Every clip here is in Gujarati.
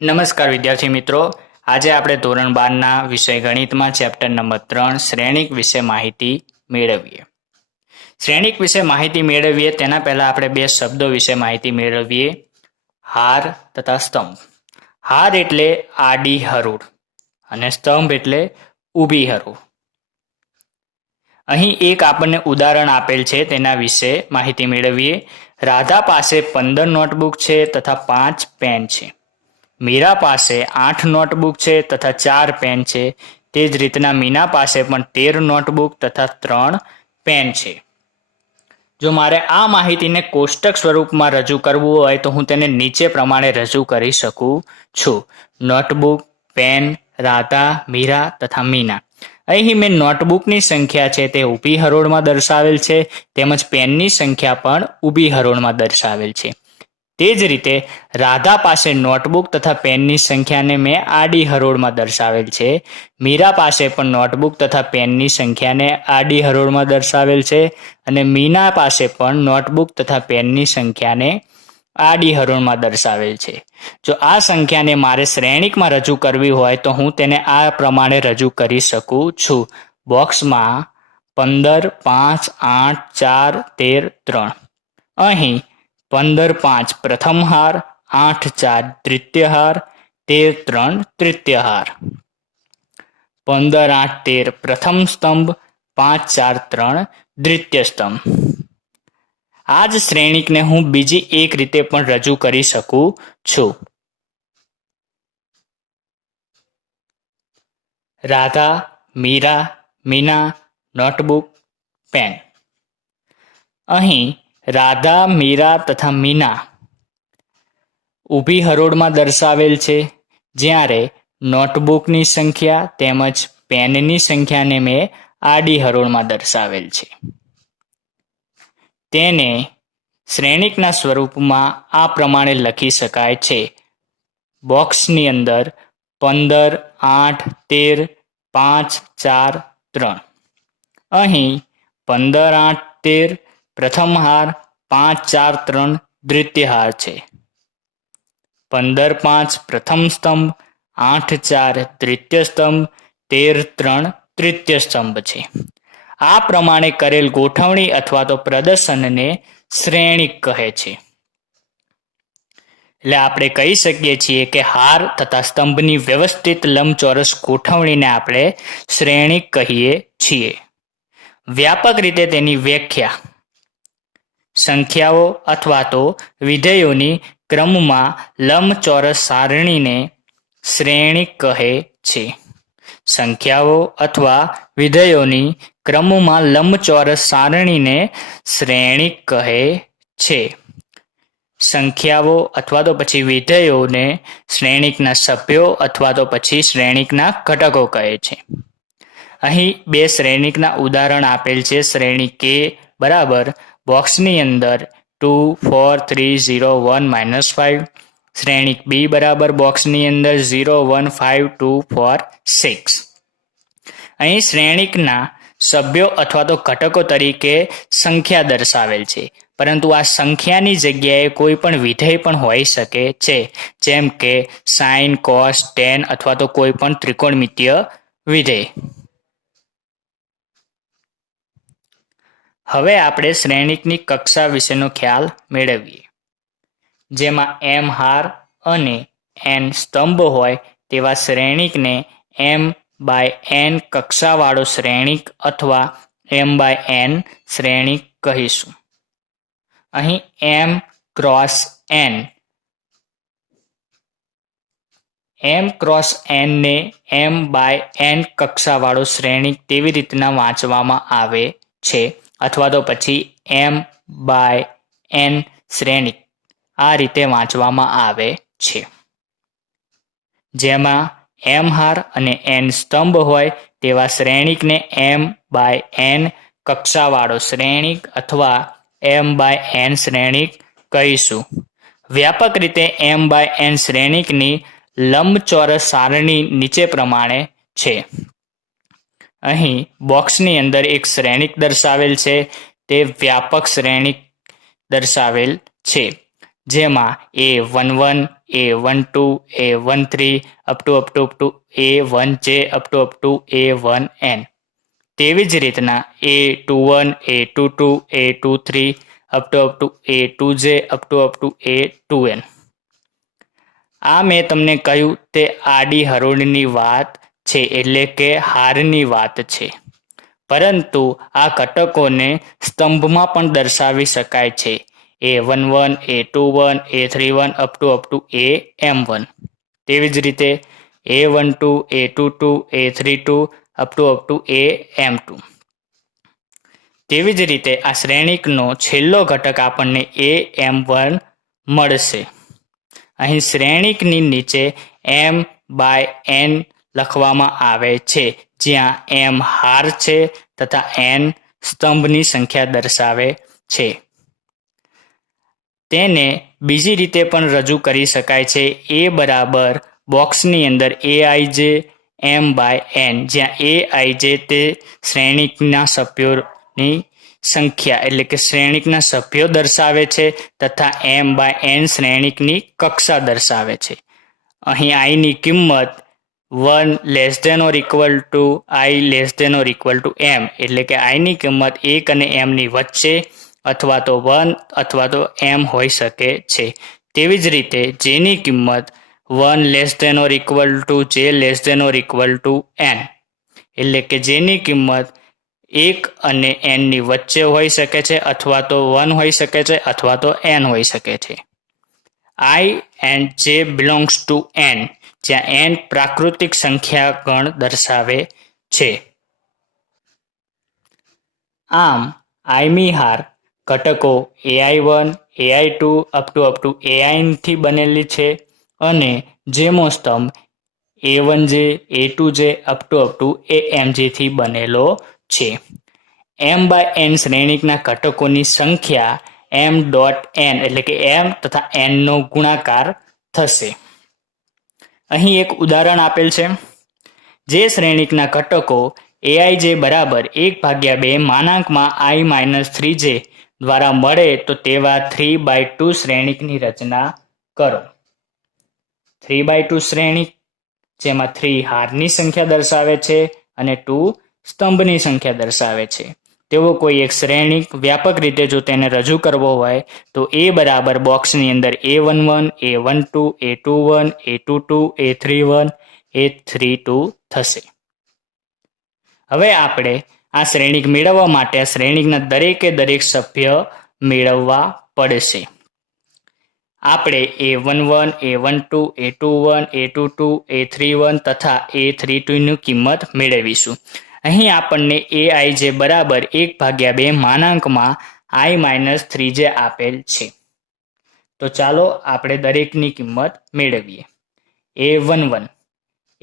નમસ્કાર વિદ્યાર્થી મિત્રો, આજે આપણે ધોરણ 12ના વિષય ગણિતમાં ચેપ્ટર નંબર 3 શ્રેણિક વિશે માહિતી મેળવીએ. શ્રેણિક વિશે માહિતી મેળવીએ તેના પહેલા આપણે બે શબ્દો વિશે માહિતી મેળવીએ: હાર તથા સ્તંભ. હાર એટલે આડી હરોળ અને સ્તંભ એટલે ઊભી હરોળ. અહીં એક આપણને ઉદાહરણ આપેલ છે, તેના વિશે માહિતી મેળવીએ. રાધા પાસે 15 નોટબુક છે તથા 5 પેન છે. મીરા પાસે 8 નોટબુક છે તથા 4 પેન છે. તે જ રીતના મીના પાસે પણ 13 નોટબુક તથા 3 પેન છે. જો મારે આ માહિતીને કોષ્ટક સ્વરૂપમાં રજૂ કરવું હોય તો હું તેને નીચે પ્રમાણે રજૂ કરી શકું છું: નોટબુક, પેન, રાધા, મીરા તથા મીના. અહીં મેં નોટબુકની સંખ્યા છે તે ઊભી હરોળમાં દર્શાવેલ છે, તેમજ પેનની સંખ્યા પણ ઊભી હરોળમાં દર્શાવેલ છે. તે જ રીતે રાધા પાસે નોટબુક તથા પેનની સંખ્યાને મેં આડી હરોળમાં દર્શાવેલ છે. મીરા પાસે પણ નોટબુક તથા પેનની સંખ્યાને આડી હરોળમાં દર્શાવેલ છે અને મીના પાસે પણ નોટબુક તથા પેનની સંખ્યાને આડી હરોળમાં દર્શાવેલ છે. જો આ સંખ્યાને મારે શ્રેણિકમાં રજૂ કરવી હોય તો હું તેને આ પ્રમાણે રજૂ કરી શકું છું: બોક્સમાં 15, 5, 8, 4, 13, 3. અહીં 15, 5 પ્રથમ હાર, 8, 4 દ્વિતીય હાર, 13, 3 તૃતીય હાર. 15, 8, 13 પ્રથમ સ્તંભ, 5, 4, 3 દ્વિતીય સ્તંભ. આ જ શ્રેણિકને હું બીજી એક રીતે પણ રજૂ કરી શકું છું: રાધા, મીરા, મીના, નોટબુક, પેન. અહીં રાધા, મીરા તથા મીના ઊભી હરોળમાં દર્શાવેલ છે, જ્યારે નોટબુકની સંખ્યા તેમજ પેનની સંખ્યાને મેં આડી હરોળમાં દર્શાવેલ છે. તેને શ્રેણિકના સ્વરૂપમાં આ પ્રમાણે લખી શકાય છે: બોક્સની અંદર 15, 8, 13, 5, 4, 3. અહીં 15, 8, 13 પ્રથમ હાર, 5, 4, 3 દ્વિતીય હાર છે. 15, 5 પ્રથમ સ્તંભ, 8, 4 દ્વિતીય સ્તંભ, 13, 3 તૃતીય સ્તંભ છે. આ પ્રમાણે કરેલ ગોઠવણી અથવા તો પ્રદર્શનને શ્રેણિક કહે છે. એટલે આપણે કહી શકીએ છીએ કે હાર તથા સ્તંભની વ્યવસ્થિત લંબચોરસ ગોઠવણીને આપણે શ્રેણિક કહીએ છીએ. વ્યાપક રીતે તેની વ્યાખ્યા: સંખ્યાઓ અથવા તો વિધેયોની ક્રમમાં લંબચોરસ સારણીને શ્રેણિક કહે છે. સંખ્યાઓ અથવા વિધેયોની ક્રમમાં લંબચોરસ સારણીને શ્રેણિક કહે છે. સંખ્યાઓ અથવા તો પછી વિધેયોને શ્રેણિકના સભ્યો અથવા તો પછી શ્રેણિકના ઘટકો કહે છે. અહીં બે શ્રેણિકના ઉદાહરણ આપેલ છે. શ્રેણિક A બરાબર બોક્સની અંદર 2, 4, 3, 0, 1, -5. શ્રેણિક B બરાબર બોક્સની અંદર 0, 1, 5, 2, 4, 6. અહીં શ્રેણિકના સભ્યો અથવા તો ઘટકો તરીકે સંખ્યા દર્શાવેલ છે, પરંતુ આ સંખ્યાની જગ્યાએ કોઈ પણ વિધેય પણ હોઈ શકે છે, જેમ કે સાઇન, કોસ, ટેન અથવા તો કોઈ પણ ત્રિકોણમિતીય વિધેય. હવે આપણે શ્રેણિકની કક્ષા વિશેનો ખ્યાલ મેળવીએ. જેમાં m હાર અને n સ્તંભ હોય તેવા શ્રેણિકને m/n કક્ષાવાળો શ્રેણિક અથવા m/n શ્રેણિક કહીશું. અહીં m ક્રોસ n ને m/n કક્ષાવાળો શ્રેણિક તેવી રીતના વાંચવામાં આવે છે, અથવા તો પછી m/n શ્રેણિક આ રીતે વાંચવામાં આવે છે. જેમાં m હાર અને n સ્તંભ હોય તેવા શ્રેણિકને m/n કક્ષાવાળો શ્રેણિક અથવા m/n શ્રેણિક કહીશું. વ્યાપક રીતે m/n શ્રેણિકની લંબચોરસ સારણી નીચે પ્રમાણે છે. અહીં બોક્સની અંદર એક શ્રેણિક દર્શાવેલ છે, તે વ્યાપક શ્રેણિક દર્શાવેલ છે. જેમાં A11, A12, A13 up to A1J up to A1N. તેવી જ રીતના A21, A22, A23 up to A2J up to A2N. આ મેં તમને કહ્યું તે આડી હરોળની વાત છે, એટલે કે હારની વાત છે. પરંતુ આ ઘટકોને સ્તંભમાં પણ દર્શાવી શકાય છે. A11, A21, A31 up to AM1. તેવી જ રીતે A12, A22, A32 up to AM2. તેવી જ રીતે આ શ્રેણિકનો છેલ્લો ઘટક આપણને AM1 મળશે. અહીં શ્રેણિકની નીચે M/N લખવામાં આવે છે, જ્યાં M હાર છે તથા N સ્તંભની સંખ્યા દર્શાવે છે. તેને બીજી રીતે પણ રજૂ કરી શકાય છે. A બરાબર બોક્સની અંદર Aij M/N, જ્યાં Aij તે શ્રેણિકના સભ્યોની સંખ્યા એટલે કે શ્રેણિકના સભ્યો દર્શાવે છે તથા M/N શ્રેણિકની કક્ષા દર્શાવે છે. અહીં I ની કિંમત 1 less than or equal to I less than or equal to M, એટલે કે I ની કિંમત 1 અને M ની વચ્ચે અથવા તો 1 અથવા તો M હોઈ શકે છે. તેવી જ રીતે J ની કિંમત 1 less than or equal to J less than or equal to N, એટલે કે J ની કિંમત 1 અને N ની વચ્ચે હોઈ શકે છે અથવા તો 1 હોઈ શકે છે અથવા તો N હોઈ શકે છે. I and J belongs to N, જ્યાં N પ્રાકૃતિક સંખ્યા ગણ દર્શાવે છે. આમ આઈમી હાર ઘટકો AI1, AI2 up to AIN થી બનેલી છે અને જેમો સ્તંભ A1J, A2J up to AMJ થી બનેલો છે. M/N શ્રેણિકના ઘટકોની સંખ્યા M.N એટલે કે M તથા N નો ગુણાકાર થશે. અહીં એક ઉદાહરણ આપેલ છે. જે શ્રેણિકના ઘટકો Aij બરાબર 1/2 I-3j દ્વારા મળે તો તેવા 3/2 શ્રેણિકની રચના કરો. 3/2 શ્રેણિક જેમાં 3 હારની સંખ્યા દર્શાવે છે અને 2 સ્તંભની સંખ્યા દર્શાવે છે. તેવો કોઈ એક શ્રેણિક વ્યાપક રીતે જો તેને રજૂ કરવો હોય તો A બરાબર બોક્સની અંદર A11, A12, A21, A22, A31, A32 થશે. હવે આપણે આ શ્રેણિક મેળવવા માટે આ શ્રેણિકના દરેકે દરેક સભ્ય મેળવવા પડશે. આપણે A11, A12, A21, A22, A31 તથા A32 ની કિંમત મેળવીશું. અહીં આપણને Aij બરાબર 1/2 I-3j આપેલ છે. તો ચાલો આપણે દરેકની કિંમત મેળવીએ. A11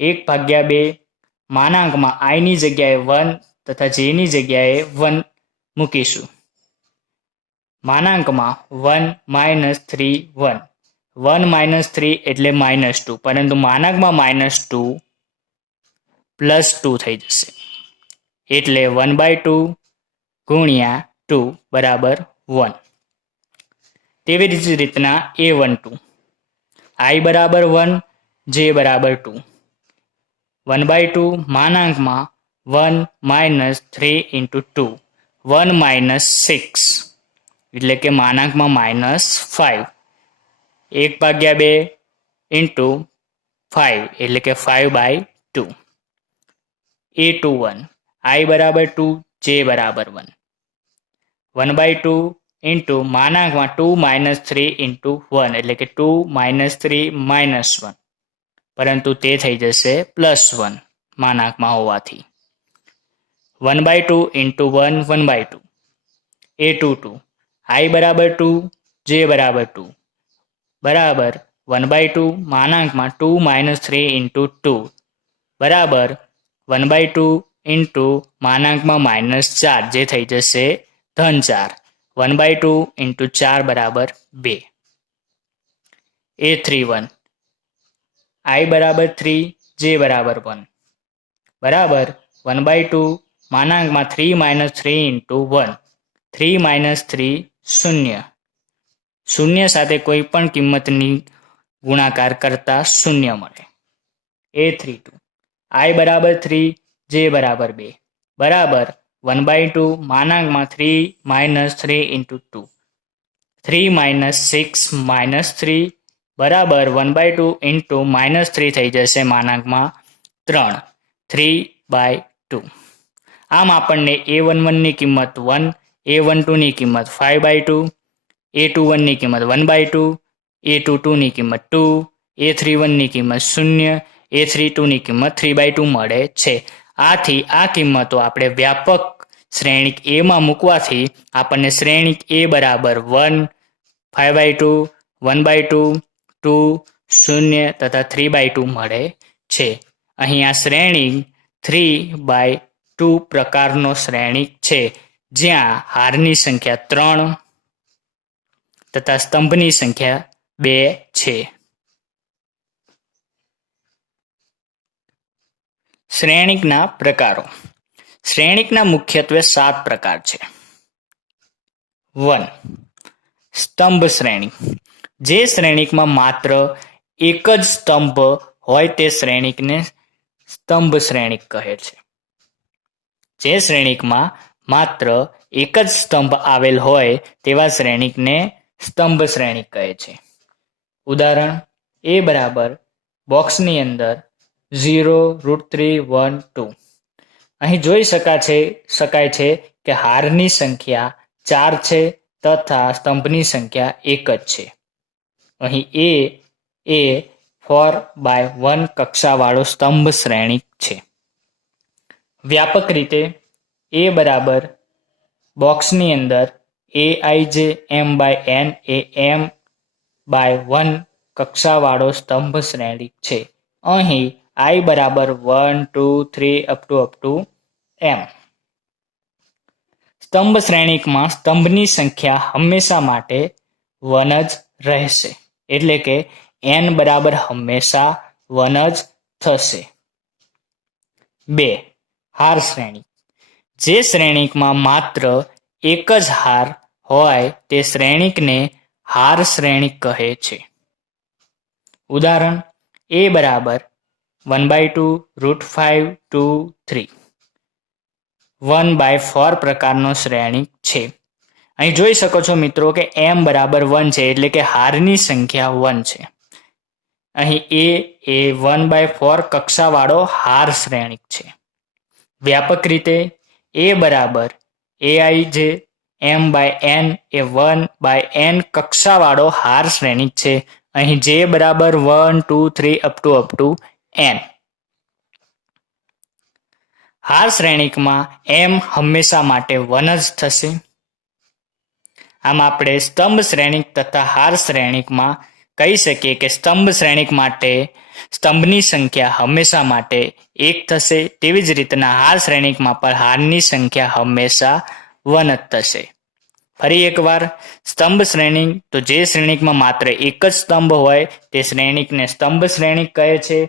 1/2 I ની જગ્યાએ 1 તથા J ની જગ્યાએ 1 મૂકીશું. 1 -3 1 1 - 3 એટલે -2, પરંતુ -2 +2 થઈ જશે, એટલે 1/2 ગુણ્યા 2 બરાબર 1. તેવી જ રીતના A12 I બરાબર 1, J બરાબર 2. 1/2 1 - 3 into 2 1 - 6 એટલે કે -5. 1/2 into 5 એટલે કે 5/2. A21 I બરાબર 2, J બરાબર 1. 1/2 into 2 - 3 into 1 એટલે કે 2 - 3 -1, પરંતુ તે થઈ જશે +1 માનાંકમાં હોવાથી. 1/2 into 1 1/2. A22 I બરાબર 2, J બરાબર 2 બરાબર 1/2 2 - 3 into 2 બરાબર 1/2 into -4, જે થઈ જશે -4. 1/2 into 4 બરાબર 2. A31 I બરાબર 3, J બરાબર 1 બરાબર 1/2 3 - 3 into 1 3 - 3 0 શૂન્ય સાથે કોઈ પણ કિંમતની ગુણાકાર કરતા શૂન્ય મળે. A32 I બરાબર 3 J બરાબર 2 બરાબર 1/2 માનાંકમાં 3 - 3 × 2 3 - 6 - 3 બરાબર 1/2 × -3 થઈ જશે માનાંકમાં 3 3/2. આમ આપણને A11 ની કિંમત 1, A12 ની કિંમત 5/2, A21 ની કિંમત 1/2, A22 ની કિંમત 2, A31 ની કિંમત 0, A32 ની કિંમત 3/2 મળે છે. આથી આ કિંમતો આપણે વ્યાપક શ્રેણિક એમાં મૂકવાથી આપણને શ્રેણિક A બરાબર 1, 5/2, 1/2, 2, 0 તથા 3/2 મળે છે. અહીં આ શ્રેણિક 3/2 પ્રકારનો શ્રેણિક છે, જ્યાં હારની સંખ્યા 3 તથા સ્તંભની સંખ્યા 2 છે. શ્રેણિકના પ્રકારો. શ્રેણિકના મુખ્યત્વે 7 પ્રકાર છે. 1. સ્તંભ શ્રેણિક. જે શ્રેણિકમાં માત્ર એક જ સ્તંભ હોય તે શ્રેણિકને સ્તંભ શ્રેણિક કહે છે. જે શ્રેણિકમાં માત્ર એક જ સ્તંભ આવેલ હોય તેવા શ્રેણિકને સ્તંભ શ્રેણિક કહે છે. ઉદાહરણ A બરાબર બોક્સની અંદર 0, √3, 1, 2. અહીં જોઈ શકાય છે કે હારની સંખ્યા 4 છે તથા સ્તંભની સંખ્યા 1 જ છે. અહીં A એ 4/1 કક્ષાવાળો સ્તંભ શ્રેણિક છે. વ્યાપક રીતે A બરાબર બોક્સની અંદર Aij m/n એ m/1 કક્ષાવાળો સ્તંભ શ્રેણિક છે. અહીં I બરાબર 1, 2, 3 m. સ્તંભ શ્રેણિકમાં સ્તંભની સંખ્યા હંમેશા માટે 1 જ રહેશે, એટલે કે n બરાબર હંમેશા 1 જ થશે. 2. હાર શ્રેણિક. જે શ્રેણિકમાં માત્ર એક જ હાર હોય તે શ્રેણિકને હાર શ્રેણિક કહે છે. ઉદાહરણ A બરાબર 1/2, √5, 2, 3. 1/4 પ્રકારનો શ્રેણિક છે. અહીં જોઈ શકો છો મિત્રો કે m બરાબર 1 છે, એટલે કે હારની સંખ્યા 1 છે. અહીં A એ 1/4 કક્ષાવાળો હાર શ્રેણિક છે. વ્યાપક રીતે A બરાબર Aij m/n એ 1/n કક્ષાવાળો હાર શ્રેણિક છે. અહીં J બરાબર 1, 2, 3 n. હાર શ્રેણિકમાં m હંમેશા માટે 1 જ થશે. આમ આપણે સ્તંભ શ્રેણિક તથા હાર શ્રેણિકમાં કહી શકીએ કે સ્તંભ શ્રેણિક માટે સ્તંભની સંખ્યા હંમેશા માટે 1 થશે. તેવી જ રીતના હાર શ્રેણિકમાં પણ હારની સંખ્યા હંમેશા 1 જ થશે. ફરી એકવાર, સ્તંભ શ્રેણિક તો જે શ્રેણિકમાં માત્ર એક જ સ્તંભ હોય તે શ્રેણિકને સ્તંભ શ્રેણિક કહે છે.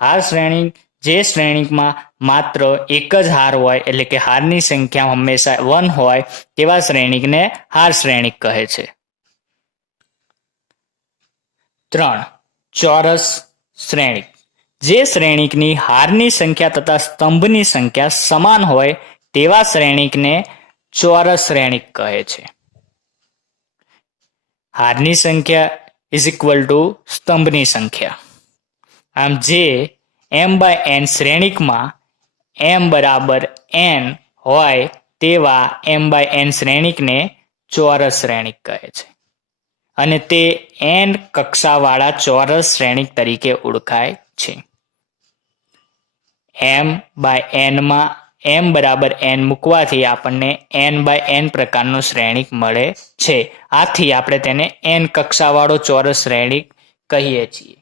હાર શ્રેણિક જે શ્રેણિકમાં માત્ર એક જ હાર હોય, એટલે કે હારની સંખ્યા હંમેશા 1 હોય તેવા શ્રેણિકને હાર શ્રેણિક કહે છે. 3. ચોરસ શ્રેણિક. જે શ્રેણિકની હારની સંખ્યા તથા સ્તંભની સંખ્યા સમાન હોય તેવા શ્રેણિકને ચોરસ શ્રેણિક કહે છે. હારની સંખ્યા = સ્તંભની સંખ્યા. આમ જે m/n શ્રેણિકમાં m બરાબર n હોય તેવા m/n શ્રેણિકને ચોરસ શ્રેણિક કહે છે અને તે n કક્ષાવાળા ચોરસ શ્રેણિક તરીકે ઓળખાય છે. m/n માં m બરાબર n મૂકવાથી આપણને n/n પ્રકારનો શ્રેણિક મળે છે. આથી આપણે તેને n કક્ષાવાળો ચોરસ શ્રેણિક કહીએ છીએ.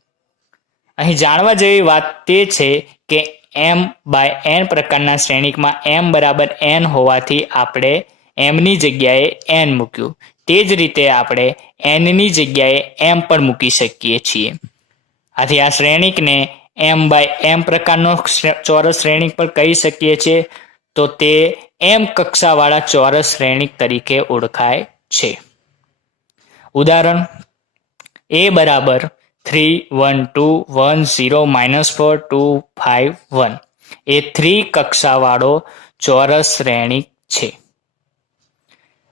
અહીં જાણવા જેવી વાત તે છે કે m/n પ્રકારના શ્રેણિકમાં m બરાબર n હોવાથી આપણે m ની જગ્યાએ n મૂક્યું. તે જ રીતે આપણે n ની જગ્યાએ m પણ મૂકી શકીએ છીએ. આથી આ શ્રેણિકને m/m પ્રકારનો ચોરસ શ્રેણિક પણ કહી શકીએ છીએ. તો તે m કક્ષાવાળા ચોરસ શ્રેણિક તરીકે ઓળખાય છે. ઉદાહરણ a બરાબર 3 1 2 1 0 -4 2 5 1 એ 3 કક્ષાવાળો ચોરસ શ્રેણિક છે.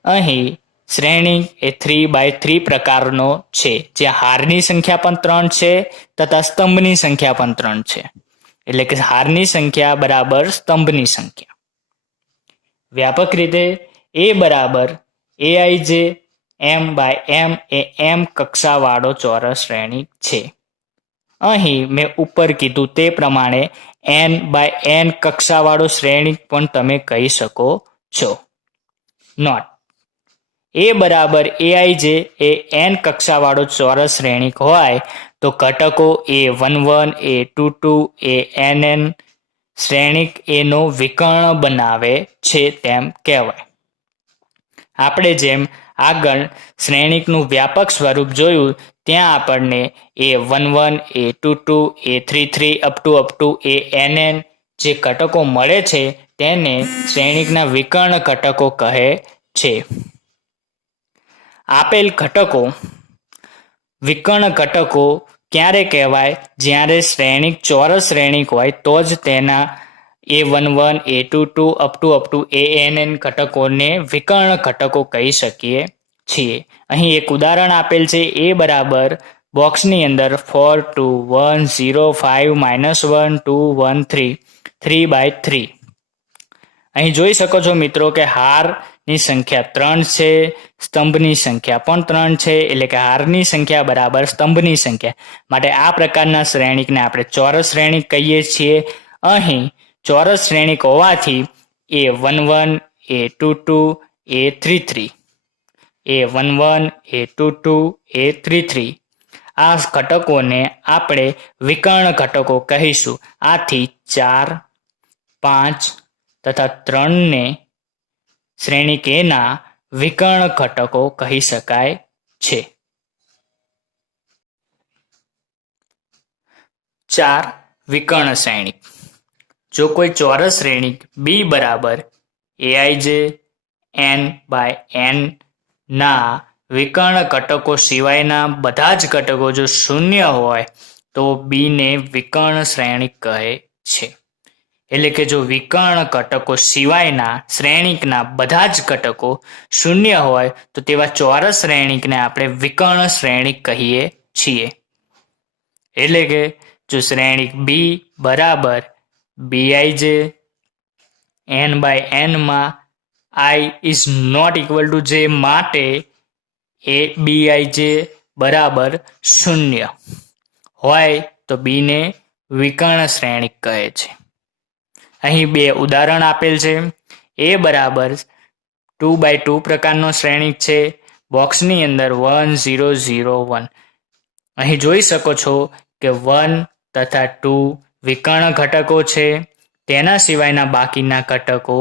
અહીં શ્રેણિક એ 3x3 પ્રકારનો છે, જ્યાં હારની સંખ્યા પણ 3 છે તથા સ્તંભની સંખ્યા પણ 3 છે. એટલે કે હારની સંખ્યા બરાબર સ્તંભની સંખ્યા. વ્યાપક રીતે a બરાબર aij m/m એ m કક્ષાવાળો ચોરસ શ્રેણિક છે. અહીં મેં ઉપર કીધું તે પ્રમાણે n/n કક્ષાવાળો શ્રેણિક પણ તમે કહી શકો છો. નોટ a બરાબર aij એ n કક્ષાવાળો ચોરસ શ્રેણિક હોય તો ઘટકો a11 a22 ann શ્રેણિક એનો વિકર્ણ બનાવે છે તેમ કહેવાય. આપણે જેમ આગળ શ્રેણિકનું વ્યાપક સ્વરૂપ જોયું ત્યાં આપણને a11 a22 a33 up to ann જે ઘટકો મળે છે તેને શ્રેણિકના વિકર્ણ ઘટકો કહે છે. આપેલ ઘટકો વિકર્ણ ઘટકો ક્યારે કહેવાય? જ્યારે શ્રેણિક ચોરસ શ્રેણિક હોય તો જ તેના a11 a22 up to ann ઘટકોને વિકર્ણ ઘટકો કહી શકીએ છીએ. અહીં એક ઉદાહરણ આપેલ છે. a બરાબર બોક્સની અંદર 4 2 1 0 5 -1 2 1 3 3/3. અહીં જોઈ શકો છો મિત્રો કે હારની સંખ્યા 3 છે, સ્તંભની સંખ્યા પણ 3 છે. એટલે કે હારની સંખ્યા બરાબર સ્તંભની સંખ્યા. માટે આ પ્રકારના શ્રેણિકને આપણે ચોરસ શ્રેણિક કહીએ છીએ. અહીં ચોરસ શ્રેણિક હોવાથી a11 a22 a33 a11 a22 a33 આ ઘટકોને આપણે વિકર્ણ ઘટકો કહીશું. આથી 4 5 તથા 3 ને શ્રેણિક એના વિકર્ણ ઘટકો કહી શકાય છે. 4 વિકર્ણ શ્રેણિક. જો કોઈ ચોરસ શ્રેણિક b બરાબર aij n/n ના વિકર્ણ ઘટકો સિવાયના બધા જ ઘટકો જો શૂન્ય હોય તો b ને વિકર્ણ શ્રેણિક કહે છે. એટલે કે જો વિકર્ણ ઘટકો સિવાયના શ્રેણિકના બધા જ ઘટકો શૂન્ય હોય તો તેવા ચોરસ શ્રેણિકને આપણે વિકર્ણ શ્રેણિક કહીએ છીએ. એટલે કે જો શ્રેણિક b બરાબર bij n/n માં i is not equal to j માટે એ bij બરાબર 0 હોય તો b ને વિકર્ણ શ્રેણિક કહે છે. અહીં 2 ઉદાહરણ આપેલ છે. a બરાબર 2x2 પ્રકારનો શ્રેણિક છે. બોક્સની અંદર 1 0 0 1. અહીં જોઈ શકો છો કે 1 તથા 2 વિકર્ણ ઘટકો છે. તેના સિવાયના બાકીના ઘટકો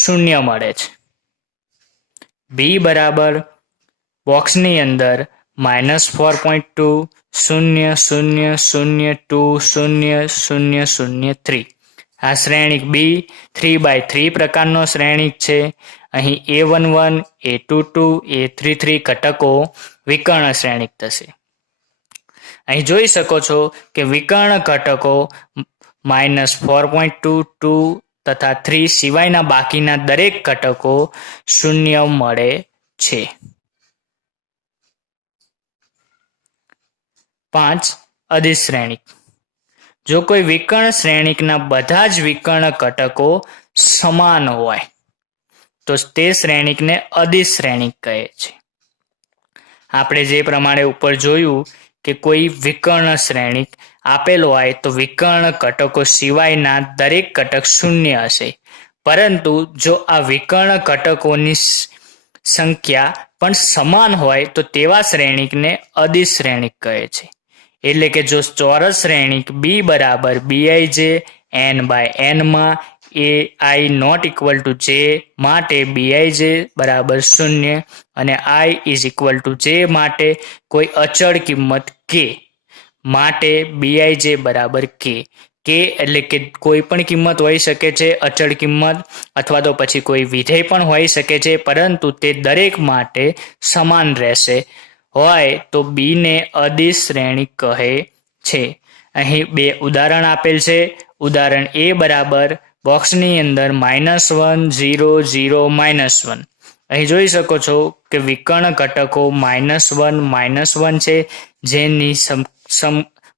શૂન્ય મળે છે. b બરાબર બોક્સની અંદર -4.2 0 0 0 2 0 0 0 3. આ શ્રેણિક b 3x3 પ્રકારનો શ્રેણિક છે. અહીં a11 a22 a33 ઘટકો વિકર્ણ શ્રેણિક થશે. અહીં જોઈ શકો છો કે વિકર્ણ ઘટકો -4.2 2 તથા 3 સિવાયના બાકીના દરેક ઘટકો શૂન્ય મળે છે. 5 અદિશ શ્રેણિક. જો કોઈ વિકર્ણ શ્રેણિકના બધા જ વિકર્ણ ઘટકો સમાન હોય તો તે શ્રેણિકને અદિશ શ્રેણિક કહે છે. આપણે જે પ્રમાણે ઉપર જોયું કે કોઈ વિકર્ણ શ્રેણિક આપેલ હોય તો વિકર્ણ ઘટકો સિવાયના દરેક ઘટક શૂન્ય હશે. પરંતુ જો આ વિકર્ણ ઘટકોની સંખ્યા પણ સમાન હોય તો તેવા શ્રેણિકને અદિશ શ્રેણિક કહે છે. એટલે કે જો ચોરસ શ્રેણિક b બરાબર bij n/n માં ai not equal to j માટે bij બરાબર 0 અને i is equal to j માટે કોઈ અચળ કિંમત k માટે bij બરાબર k. k એટલે કે કોઈ પણ કિંમત હોઈ શકે છે, અચળ કિંમત અથવા તો પછી કોઈ વિધેય પણ હોઈ શકે છે, પરંતુ તે દરેક માટે સમાન રહેશે. હોય તો બી ને અદિશ શ્રેણિક કહે છે. અહીં બે ઉદાહરણ આપેલ છે. ઉદાહરણ એ બરાબર બોક્સની અંદર -1 0 0 -1. અહીં જોઈ શકો છો કે વિકર્ણ ઘટકો -1 -1 છે, જેની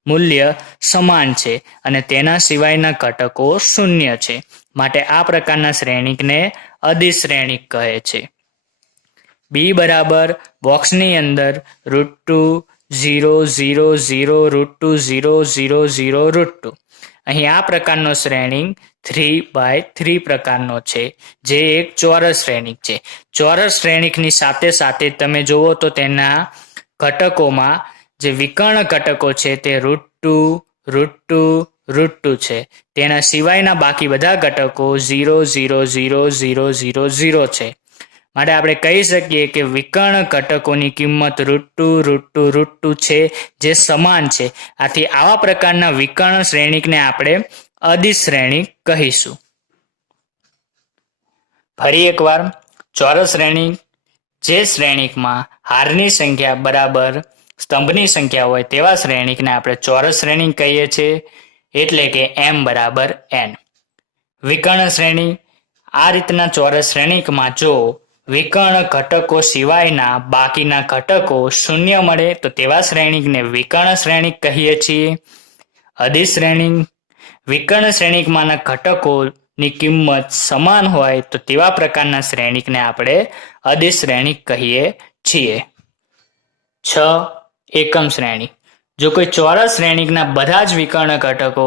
મૂલ્ય સમાન છે અને તેના સિવાયના ઘટકો 0 છે. માટે આ પ્રકારના શ્રેણિકને અદિશ શ્રેણિક કહે છે. બી બરાબર બોક્સની અંદર √2 0 0 0 √2 0 0 0 √2. અહીં આ પ્રકારનો શ્રેણિક 3/3 પ્રકારનો છે, જે એક ચોરસ શ્રેણિક છે. ચોરસ શ્રેણિકની સાથે સાથે તમે જુઓ તો તેના ઘટકોમાં જે વિકર્ણ ઘટકો છે તે √2 √2 √2 છે. તેના સિવાયના બાકી બધા ઘટકો 0 0 0 0 0 0 છે. માટે આપણે કહી શકીએ કે વિકર્ણ ઘટકોની કિંમત √2 √2 √2 છે, જે સમાન છે. આથી આવા પ્રકારના વિકર્ણ શ્રેણિકને આપણે અદિશ શ્રેણિક કહીશું. ફરી એકવાર, ચોરસ શ્રેણિક જે શ્રેણિકમાં હારની સંખ્યા બરાબર સ્તંભની સંખ્યા હોય તેવા શ્રેણિકને આપણે ચોરસ શ્રેણિક કહીએ છીએ, એટલે કે m બરાબર n. વિકર્ણ શ્રેણિક આ રીતના ચોરસ શ્રેણિકમાં જો વિકર્ણ ઘટકો સિવાયના બાકીના ઘટકો 0 મળે તો તેવા શ્રેણિકને વિકર્ણ શ્રેણિક કહીએ છીએ. અદિશ શ્રેણિક વિકર્ણ શ્રેણિકમાંના ઘટકોની કિંમત સમાન હોય તો તેવા પ્રકારના શ્રેણિકને આપણે અદિશ શ્રેણિક કહીએ છીએ. 6. એકમ શ્રેણિક જો કોઈ ચોરસ શ્રેણિકના બધા જ વિકર્ણ ઘટકો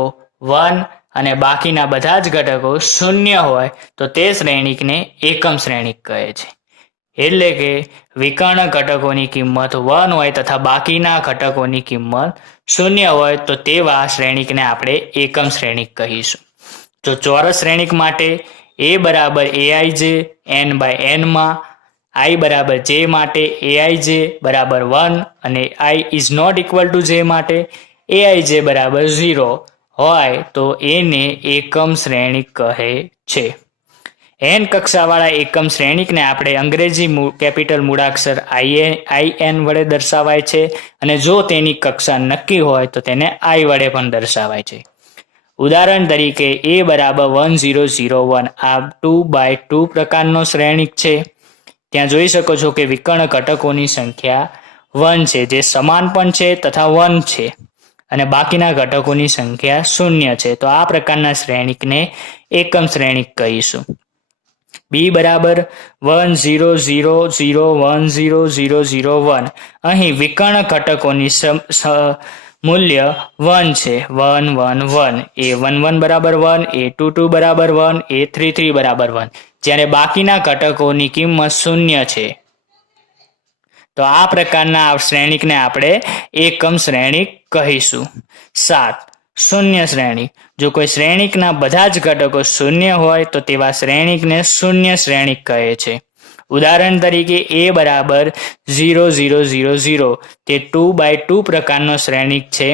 1 અને બાકીના બધા જ ઘટકો 0 હોય તો તે શ્રેણિકને એકમ શ્રેણિક કહે છે. એટલે કે વિકર્ણ ઘટકોની કિંમત 1 હોય તથા બાકીના ઘટકોની કિંમત 0 હોય તો તેવા શ્રેણિકને આપણે એકમ શ્રેણિક કહીશું. જો ચોરસ શ્રેણિક માટે a બરાબર aij n/n માં, i બરાબર j માટે aij બરાબર 1 અને i is not equal to j માટે aij બરાબર 0 હોય તો એને એકમ શ્રેણિક કહે છે. n કક્ષાવાળા એકમ શ્રેણિકને આપણે અંગ્રેજી કેપિટલ મૂળાક્ષર in વડે દર્શાવાય છે અને જો તેની કક્ષા નક્કી હોય તો તેને i વડે પણ દર્શાવાય છે. ઉદાહરણ તરીકે a બરાબર 1 0 0 1 આ 2/2 પ્રકારનો શ્રેણિક છે. ત્યાં જોઈ શકો છો કે વિકર્ણ ઘટકોની સંખ્યા 1 છે, જે સમાન પણ છે તથા 1 છે અને બાકીના ઘટકોની સંખ્યા 0 છે. તો આ પ્રકારના શ્રેણિકને એકમ શ્રેણિક કહીશું. b બરાબર 1 0 0 0 1 0 0 0 1. અહીં વિકર્ણ ઘટકોની મૂલ્ય 1 છે. 1 1 1 a11 બરાબર 1 a22 બરાબર 1 a33 બરાબર 1, જ્યારે બાકીના ઘટકોની કિંમત 0 છે. તો આ પ્રકારના શ્રેણિકને આપણે એકમ શ્રેણિક કહીશું. 7. શૂન્ય શ્રેણિક જો કોઈ શ્રેણિકના બધા જ ઘટકો 0 હોય તો તેવા શ્રેણિકને શૂન્ય શ્રેણિક કહે છે. ઉદાહરણ તરીકે a બરાબર 0 0 0 0 તે 2/2 પ્રકારનો શ્રેણિક છે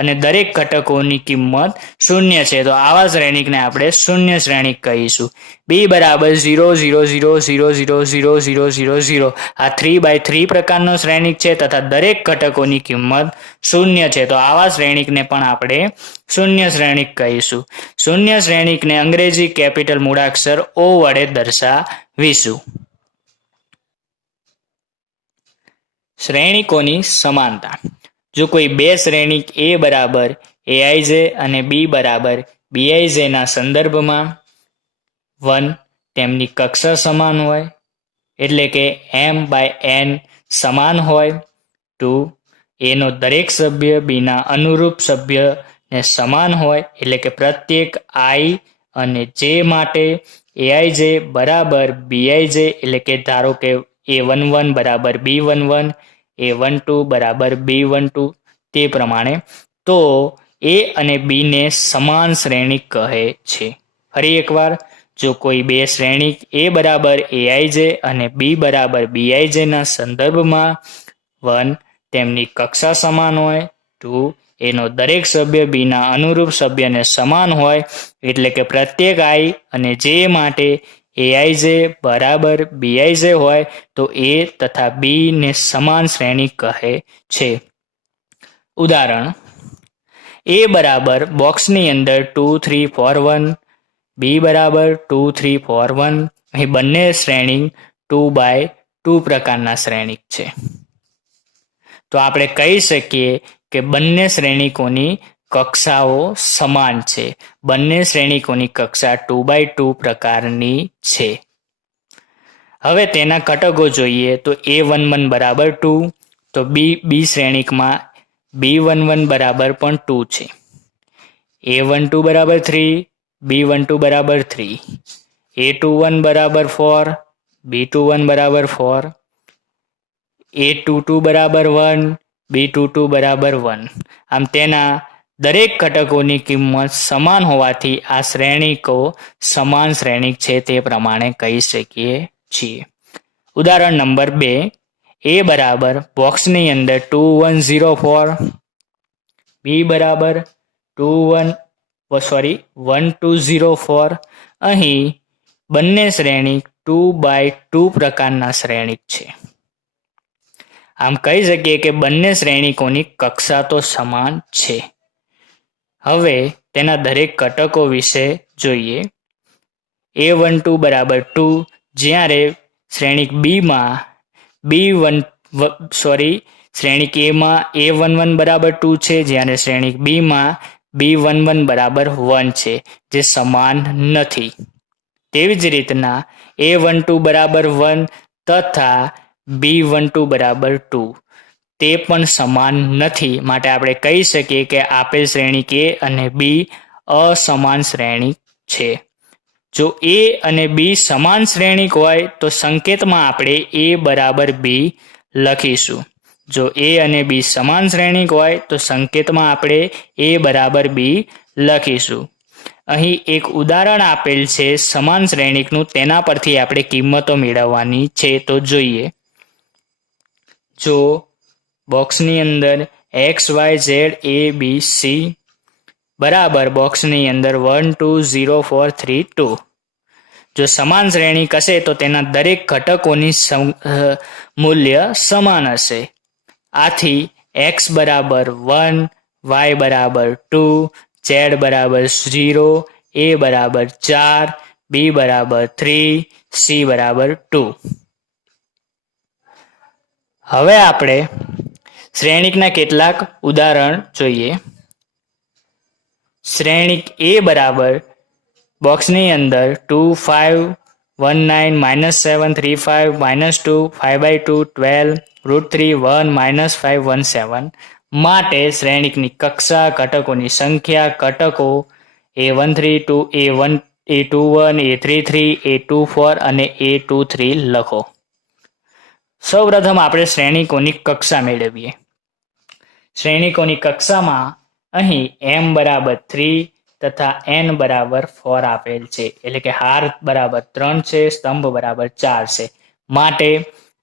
અને દરેક ઘટકોની કિંમત 0 છે. તો આવા શ્રેણિકને આપણે શૂન્ય શ્રેણિક કહીશું. b બરાબર 0 0 0 0 0 0 0 0 0 આ 3/3 પ્રકારનો શ્રેણિક છે તથા દરેક ઘટકોની કિંમત 0 છે. તો આવા શ્રેણિકને પણ આપણે શૂન્ય શ્રેણિક કહીશું. શૂન્ય શ્રેણિકને અંગ્રેજી કેપિટલ મૂળાક્ષર o વડે દર્શાવીશું. શ્રેણિકોની સમાનતા જો કોઈ બે શ્રેણિક a બરાબર aij અને b બરાબર bij ના સંદર્ભમાં 1 તેમની કક્ષા સમાન હોય, એટલે કે m/n સમાન હોય. 2 a નો દરેક સભ્ય b ના અનુરૂપ સભ્યને સમાન હોય, એટલે કે પ્રત્યેક i અને j માટે aij બરાબર bij, એટલે કે ધારો કે a11 બરાબર b11 a12 બરાબર b12 તે પ્રમાણે, તો a અને b ને સમાન શ્રેણિક કહે છે. ફરી એકવાર, જો કોઈ બે શ્રેણિક a બરાબર aij અને b બરાબર bij ના સંદર્ભમાં 1 તેમની કક્ષા સમાન હોય, 2 એનો દરેક સભ્ય b ના અનુરૂપ સભ્યને સમાન હોય, એટલે કે પ્રત્યેક i અને j માટે એઆઈ બરાબર બીઆઈ હોય તો એ તથા બી ને સમાન શ્રેણી કહે છે. ઉદાહરણ: એ બરાબર બોક્સની અંદર 2 3 4 1, બી બરાબર 2 3 4 1. અહીં બંને શ્રેણી 2x2 પ્રકારના શ્રેણીક છે. તો આપણે કહી શકીએ કે બંને શ્રેણીકોની કક્ષાઓ સમાન છે. બંને શ્રેણીકોની કક્ષા 2x2 પ્રકારની છે. હવે તેના ઘટકો જોઈએ તો a11 બરાબર 2, તો બી શ્રેણીકમાં b11 બરાબર પણ 2 છે. a12 બરાબર 3, b12 બરાબર 3, a21 બરાબર 4, b21 બરાબર 4, a22 બરાબર 1, b22 બરાબર 1. આમ તેના દરેક ઘટકોની કિંમત સમાન હોવાથી આ શ્રેણીકો સમાન શ્રેણીક છે તે પ્રમાણે કહી શકીએ છીએ. ઉદાહરણ નંબર 2, એ બરાબર બોક્સની અંદર 2 1 0 4, બી બરાબર 1 2 0 4. અહીં બંને શ્રેણીક 2x2 પ્રકારના શ્રેણીક છે. આમ કહી શકીએ કે બંને શ્રેણીકોની કક્ષા તો સમાન છે. હવે તેના દરેક ઘટકો વિશે જોઈએ. a12 બરાબર 2, જ્યારે શ્રેણીક શ્રેણીક એમાં a11 બરાબર 2 છે, જ્યારે શ્રેણીક બીમાં b11 બરાબર 1 છે, જે સમાન નથી. તેવી જ રીતના a12 બરાબર 1 તથા b12 બરાબર 2 તે પણ સમાન નથી. માટે આપણે કહી શકીએ કે આપેલ શ્રેણીક એ અને બી અસમાન શ્રેણીક છે. જો એ અને બી સમાન શ્રેણીક હોય તો સંકેતમાં આપણે a બરાબર બી લખીશું. જો એ અને બી સમાન શ્રેણીક હોય તો સંકેતમાં આપણે a બરાબર બી લખીશું. અહીં એક ઉદાહરણ આપેલ છે સમાન શ્રેણીકનું, તેના પરથી આપણે કિંમતો મેળવવાની છે. તો જોઈએ. જો બોક્સની અંદર x y z a b c બરાબર બોક્સની અંદર 1 2 0 4 3 2. જો સમાન શ્રેણીક હશે તો તેના દરેક ઘટકોની મૂલ્ય સમાન હશે. આથી x બરાબર 1, y બરાબર 2, z બરાબર 0, a બરાબર 4, b બરાબર 3, c બરાબર 2. હવે આપણે શ્રેણીકના કેટલાક ઉદાહરણ જોઈએ. શ્રેણીક એ બરાબર બોક્સની અંદર 2 5 1 9 -7 3 5 -2 5/2 12 √3 1 -5 1 7 માટે શ્રેણીકની કક્ષા, ઘટકોની સંખ્યા, ઘટકો a13 a21 a33 a24 અને a23 લખો. સૌપ્રથમ આપણે શ્રેણીકોની કક્ષા મેળવીએ. શ્રેણીકોની કક્ષામાં અહીં m બરાબર 3 તથા n બરાબર 4 આપેલ છે. એટલે કે હાર બરાબર 3 છે, સ્તંભ બરાબર 4 છે. માટે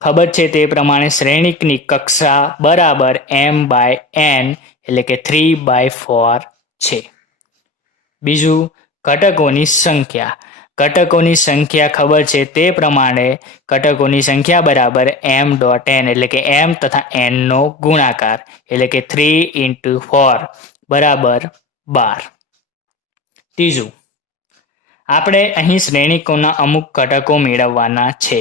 ખબર છે તે પ્રમાણે શ્રેણીકની કક્ષા બરાબર m/n એટલે કે 3/4 છે. બીજું, ઘટકોની સંખ્યા. ઘટકોની સંખ્યા ખબર છે તે પ્રમાણે ઘટકોની સંખ્યા બરાબર m.n એટલે કે m તથા n નો ગુણાકાર એટલે કે 3 × 4 બરાબર 12. ત્રીજું, આપણે અહીં શ્રેણીકોના અમુક ઘટકો મેળવવાના છે.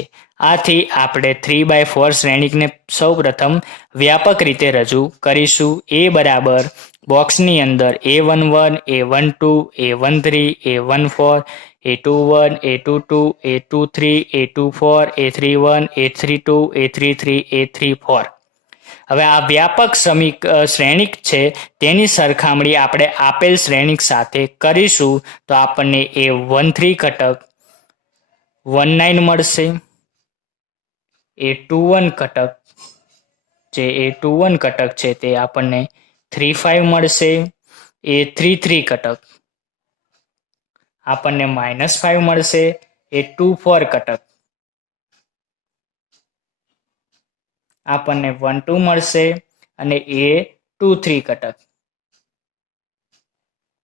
આથી આપણે 3/4 શ્રેણીકને સૌપ્રથમ વ્યાપક રીતે રજૂ કરીશું. એ બરાબર બોક્સની અંદર a11 a12 a13 a14 a21 a22 a23 a24 a31 a32 a33 a34. હવે આ વ્યાપક શ્રેણીક છે તેની સરખામણી આપણે આપેલ શ્રેણીક સાથે કરીશું તો આપણને a13 ઘટક 19 મળશે. a21 ઘટક છે તે આપણને 35 મળશે. a33 ઘટક આપણને -5 મળશે. a24 ઘટક આપણને 12 મળશે અને a23 ઘટક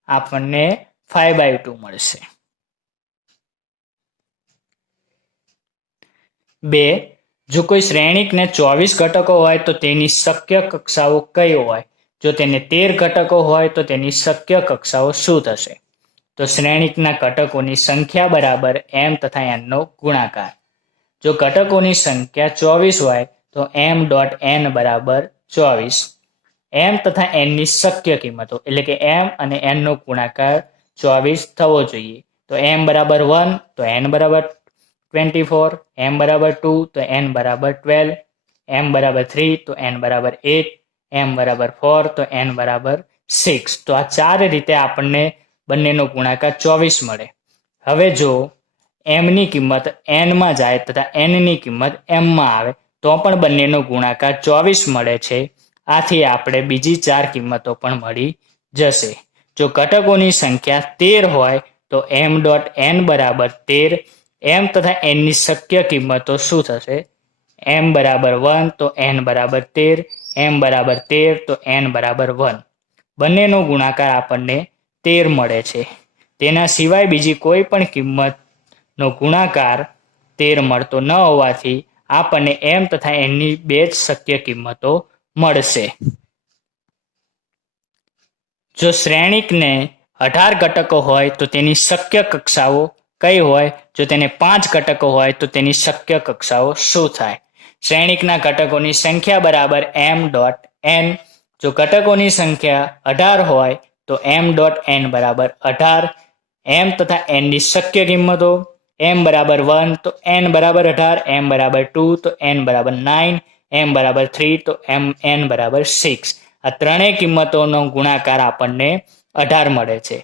આપણને 5/2 મળશે. 2. જો કોઈ શ્રેણિકને 24 ઘટકો હોય તો તેની શક્ય કક્ષાઓ કઈ હોય? જો તેને 13 ઘટકો હોય તો તેની શક્ય કક્ષાઓ શું થશે? તો શ્રેણિકના ઘટકોની સંખ્યા બરાબર m તથા n નો ગુણાકાર. જો ઘટકોની સંખ્યા 24 હોય તો m.n બરાબર 24. m તથા n ની શક્ય કિંમતો એટલે કે m અને n નો ગુણાકાર 24 થવો જોઈએ. તો m બરાબર 1 તો n બરાબર 24, m બરાબર 2 તો n બરાબર 12, m બરાબર 3 તો n બરાબર 8, m બરાબર 4 તો n બરાબર 6. તો આ ચાર રીતે આપણને બંનેનો ગુણાકાર 24 મળે. હવે જો m ની કિંમત n માં જાય તથા n ની કિંમત m માં આવે તો પણ બંનેનો ગુણાકાર 24 મળે છે. આથી આપણે બીજી ચાર કિંમતો પણ મળી જશે. જો ઘટકોની સંખ્યા 13 હોય તો m.n બરાબર 13, m તથા n ની શક્ય કિંમતો શું થશે? m બરાબર 1 તો n બરાબર 13, m બરાબર 13 તો n બરાબર 1. બંનેનો ગુણાકાર આપણને 13 મળે છે. તેના સિવાય બીજી કોઈ પણ કિંમતનો ગુણાકાર 13 મળતો ન હોવાથી આપણને m તથા n ની બે જ શક્ય કિંમતો મળશે. જો શ્રેણિકને 18 ઘટકો હોય તો તેની શક્ય કક્ષાઓ કઈ હોય? જો તેને 5 ઘટકો હોય તો તેની શક્ય કક્ષાઓ શું થાય? શ્રેણિકના ઘટકોની સંખ્યા બરાબર m.n. જો ઘટકોની સંખ્યા 18 હોય તો m.n બરાબર 18, m તથા n ની શક્ય કિંમતો m બરાબર 1 તો n બરાબર 18, m બરાબર 2 તો n બરાબર 9, m બરાબર 3 તો n બરાબર 6. આ ત્રણેય કિંમતોનો ગુણાકાર આપણને 18 મળે છે.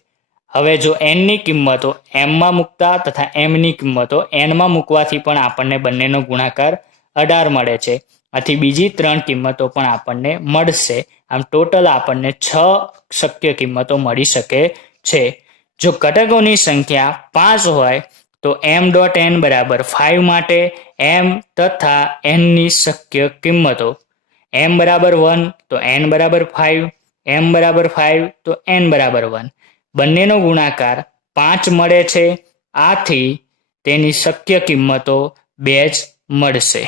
હવે જો n ની કિંમતો m માં મૂકતા તથા m ની કિંમતો n માં મૂકવાથી પણ આપણને બંનેનો ગુણાકાર 18 મળે છે. આથી બીજી ત્રણ કિંમતો પણ આપણને મળશે. આમ ટોટલ આપણને 6 શક્ય કિંમતો મળી શકે છે. જો ઘટકોની સંખ્યા 5 હોય તો m.n બરાબર 5 માટે m તથા n ની શક્ય કિંમતો m બરાબર 1 તો n બરાબર 5, m બરાબર 5 તો n બરાબર 1. બંનેનો ગુણાકાર 5 મળે છે. આથી તેની શક્ય કિંમતો 2 જ મળશે.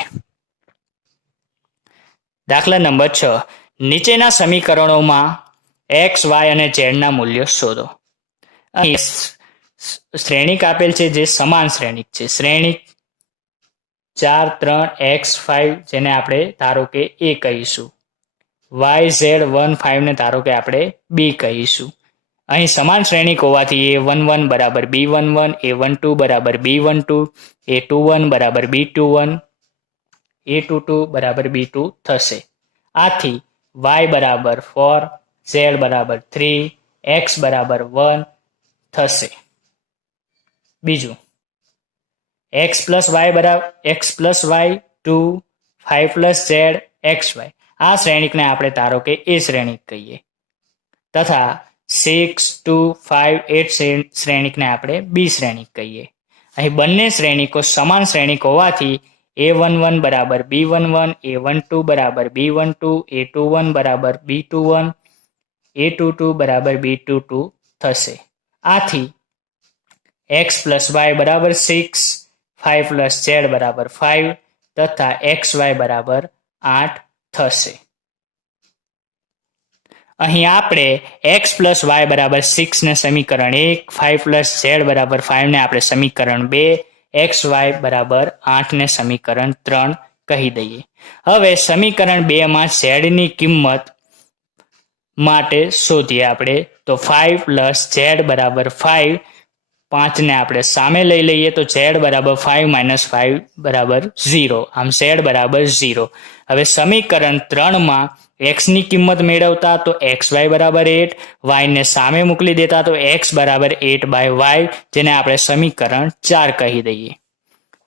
દાખલા નંબર 6. નીચેના સમીકરણોમાં x, y અને z ના મૂલ્યો શોધો. અહીં શ્રેણિક આપેલ છે જે સમાન શ્રેણિક છે. શ્રેણિક 4, 3, x, 5 જેને આપણે ધારો કે a કહીશું. y, z, 1, 5 ને ધારો કે આપણે b કહીશું. અહીં સમાન શ્રેણિક હોવાથી a11 બરાબર b11, a12 બરાબર b12, a21 બરાબર b21, a22 બરાબર b2 થશે. આથી y બરાબર 4, z બરાબર 3, x બરાબર 1 થશે. બીજું x પ્લસ y બરાબર x plus y 2, 5 plus z xy. આ શ્રેણિકને આપણે ધારો કે એ શ્રેણિક કહીએ તથા 6, 2, 5, 8 શ્રેણિકને આપણે બી શ્રેણિક કહીએ. અહીં બંને શ્રેણિકો સમાન શ્રેણિક હોવાથી a11 બરાબર b11, a12 બરાબર b12, a21 બરાબર b21, a22 બરાબર b22 થશે. આથી x પ્લસ y બરાબર 6, 5 પ્લસ z બરાબર 5 તથા xy બરાબર 8 થશે. અહીં આપણે x પ્લસ y બરાબર 6 ને સમીકરણ 1, 5 પ્લસ z બરાબર 5 ને આપણે સમીકરણ 2, xy બરાબર 8 ને સમીકરણ 3 કહી દઈએ. હવે સમીકરણ 2 માં z ની કિંમત માટે શોધીએ આપણે. તો 5 પ્લસ z બરાબર 5, 5 ને આપણે સામે લઈ લઈએ તો z બરાબર 5 માઇનસ 5 બરાબર 0. આમ z બરાબર 0. હવે સમીકરણ 3 માં x ની કિંમત મેળવતા તો xy બરાબર 8, y ને સામે મોકલી દેતા તો x બરાબર 8 બાય y જેને આપણે સમીકરણ 4 કહી દઈએ.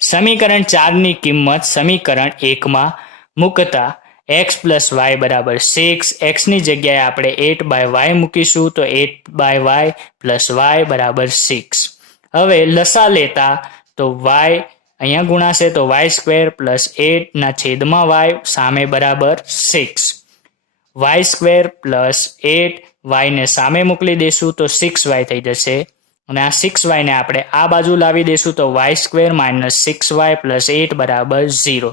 સમીકરણ 4 ની કિંમત સમીકરણ 1 માં મૂકતા x પ્લસ y બરાબર 6, x ની જગ્યાએ આપણે 8 બાય y મૂકીશું તો 8 બાય y પ્લસ y બરાબર 6. હવે લસા લેતા તો y અહીંયા ગુણાશે તો y² પ્લસ 8 ના છેદમાં y સામે બરાબર 6. y² પ્લસ 8 y ને સામે મોકલી દેશું તો 6y થઈ જશે અને આ 6y ને આપણે આ બાજુ લાવી દઈશું તો y² - 6y + 8 બરાબર 0.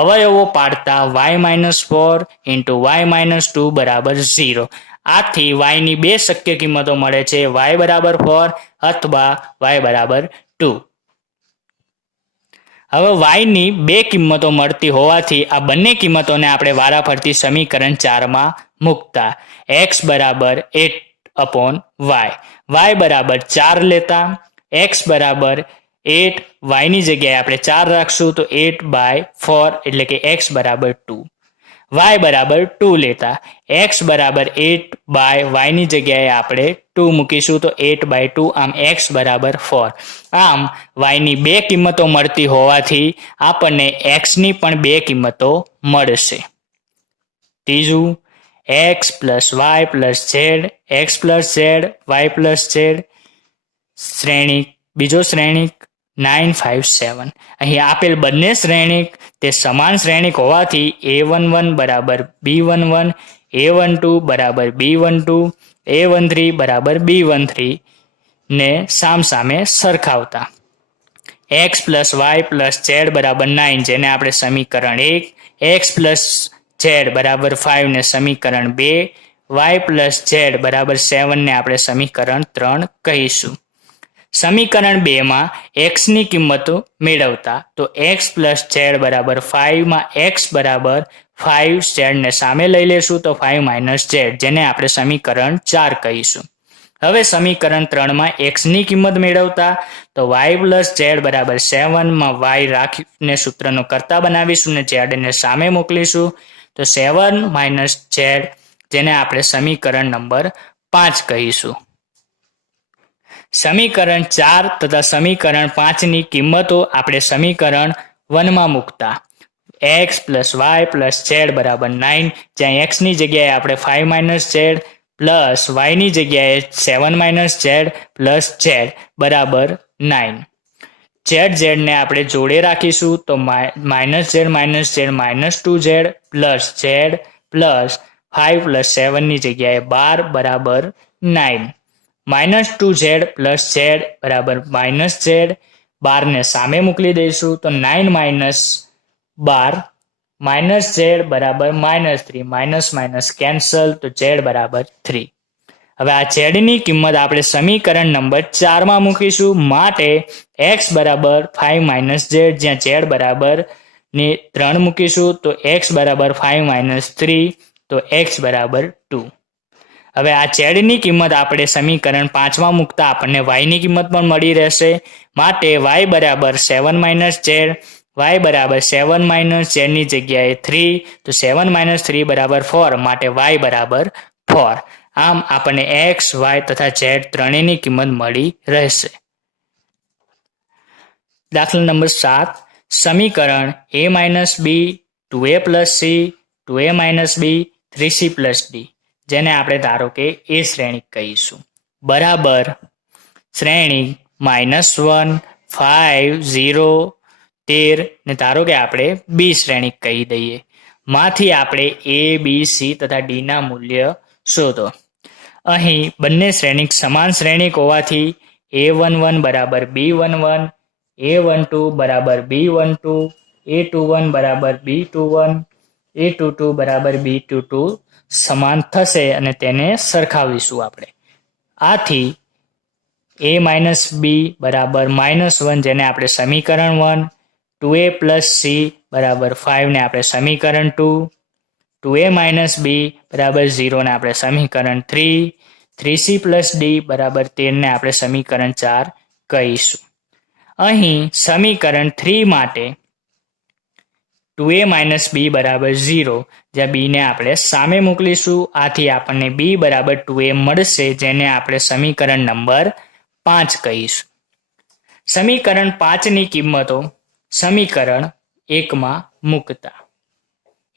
અવયવો પાડતા y-4 × y-2 બરાબર 0. આથી y ની બે શક્ય કિંમતો મળે છે, y બરાબર 4 અથવા y બરાબર 2. હવે y ની બે કિંમતો મળતી હોવાથી આ બંને કિંમતોને આપણે વારાફરતી સમીકરણ 4 માં મૂકતા x બરાબર 8/y, y બરાબર 4 લેતા x બરાબર 8, y ની જગ્યાએ આપણે 4 રાખશું તો 8/4 એટલે કે x બરાબર 2. y બરાબર 2 લેતા x બરાબર 8/y ની જગ્યાએ આપણે 2 મૂકીશું તો 8/2, આમ x બરાબર 4. આમ y ની બે કિંમતો મળતી હોવાથી આપણને x ની પણ બે કિંમતો મળશે. ત્રીજું, x + y + z, x + z, y + z. શ્રેણિક, બીજો શ્રેણિક 9, 5, 7. અહીં આપેલ બંને શ્રેણિક તે સમાન શ્રેણિક હોવાથી a11 બરાબર b11, a12 બરાબર b12, a13 બરાબર b13 ને સામસામે સરખાવતા x + y + z બરાબર 9 જેને આપણે સમીકરણ 1, x + z બરાબર 5 ને સમીકરણ 2, y + z બરાબર 7 ને આપણે સમીકરણ 3 કહીશું. સમીકરણ 2 માં x ની કિંમતો મેળવતા તો x + z બરાબર 5 માં x બરાબર 5, z ને સામે લઈ લેશું તો 5 - z જેને આપણે સમીકરણ 4 કહીશું. હવે સમીકરણ 3 માં x ની કિંમત મેળવતા તો y + z બરાબર 7 માં y રાખીને સૂત્રનો કર્તા બનાવીશું ને z ને સામે મોકલીશું તો 7 - z જેને આપણે સમીકરણ નંબર 5 કહીશું. સમીકરણ 4 તથા સમીકરણ 5 ની કિંમતો આપણે સમીકરણ 1 માં મૂકતા x + y + z બરાબર 9, જ્યાં x ની જગ્યાએ આપણે 5 - z પ્લસ y ની જગ્યાએ 7 - z પ્લસ z બરાબર 9. z ને આપણે જોડે રાખીશું તો -z - z -2z plus z plus 5 + 7 ની જગ્યાએ 12 બરાબર 9. -2z પ્લસ z બરાબર -z, 12 ને સામે મોકલી દઈશું તો 9 - 12 z બરાબર -3, - કેન્સલ તો z બરાબર 3. હવે આ z ની કિંમત આપણે સમીકરણ નંબર 4 માં મૂકીશું, માટે x બરાબર 5 - z, જ્યાં z બરાબર ને 3 મૂકીશું તો x બરાબર 5 - 3 તો x બરાબર 2. હવે આ z ની કિંમત આપણે સમીકરણ 5 માં મૂકતા આપણને y ની કિંમત પણ મળી રહેશે, માટે y બરાબર 7 - z, y બરાબર 7 - z ની જગ્યાએ 3 તો 7 - 3 બરાબર 4, માટે y બરાબર 4. આમ આપણને x, y તથા z ત્રણેયની કિંમત મળી રહેશે. દાખલા નંબર 7, સમીકરણ a - b 2a + c 2a - b 3c + d જેને આપણે ધારો કે એ શ્રેણિક કહીશું બરાબર શ્રેણિક -1, 5, 0, 13 ને ધારો કે આપણે બી શ્રેણિક કહી દઈએ. માંથી આપણે a, b, c તથા d ના મૂલ્ય શોધો. અહીં બંને શ્રેણિક સમાન શ્રેણિક હોવાથી a11 બરાબર b11, a12 બરાબર b12, a21 બરાબર b21, a22 બરાબર b22 સમાન થશે અને તેને સરખાવીશું આપણે. આથી a - b બરાબર -1 જેને આપણે સમીકરણ 1, 2a + c બરાબર 5 ને આપણે સમીકરણ 2, 2a - b બરાબર 0 ને આપણે સમીકરણ 3, 3c + d બરાબર 13 ને આપણે સમીકરણ 4 કહીશું. અહીં સમીકરણ 3 માટે 2a - b બરાબર 0, જ્યાં b ને આપણે સામે મોકલીશું. આથી આપણને b બરાબર 2a મળશે, જેને આપણે સમીકરણ નંબર 5 કહીશું. સમીકરણ 5 ની કિંમતો સમીકરણ 1 માં મૂકતા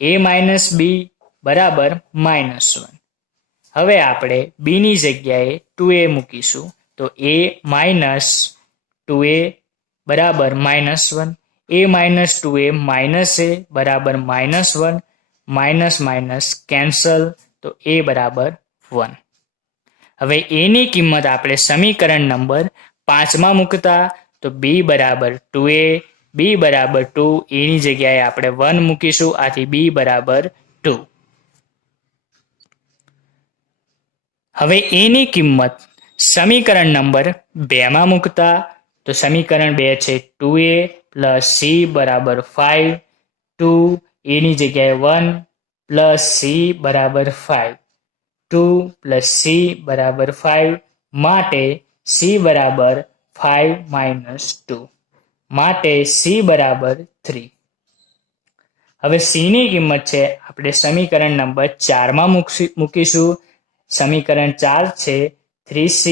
a - b બરાબર -1. હવે આપણે b ની જગ્યાએ 2a મૂકીશું તો a - 2a બરાબર -1, a - 2a - a બરાબર -1, કેન્સલ તો a બરાબર 1. હવે એની કિંમત આપણે સમીકરણ નંબર 5માં મૂકતા તો બી બરાબર 2a, બી બરાબર 2, એની જગ્યાએ આપણે 1 મૂકીશું, આથી બી બરાબર 2. હવે એની કિંમત સમીકરણ નંબર 2માં મૂકતા તો સમીકરણ 2 છે 2a પ્લસ સી બરાબર 5, 2 એની જગ્યાએ 1 પ્લસ સી બરાબર 5, 2 પ્લસ સી બરાબર 5, માટે સી બરાબર 5 માઇનસ 2, માટે સી બરાબર 3. હવે સીની કિંમત છે આપણે સમીકરણ નંબર 4માં મૂકીશું. સમીકરણ 4 છે 3c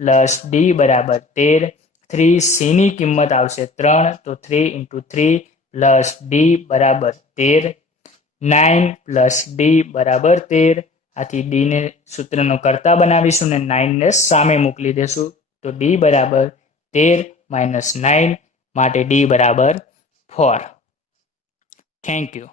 પ્લસ ડી બરાબર 13. 3cની કિંમત આવશે 3, તો 3 into 3 પ્લસ ડી બરાબર 13. 9 પ્લસ ડી બરાબર 13, આથી ડીને સૂત્રનો કરતા બનાવીશું ને 9ને સામે મોકલી દેશું, તો ડી બરાબર 13 માઇનસ 9, માટે ડી બરાબર 4. Thank you.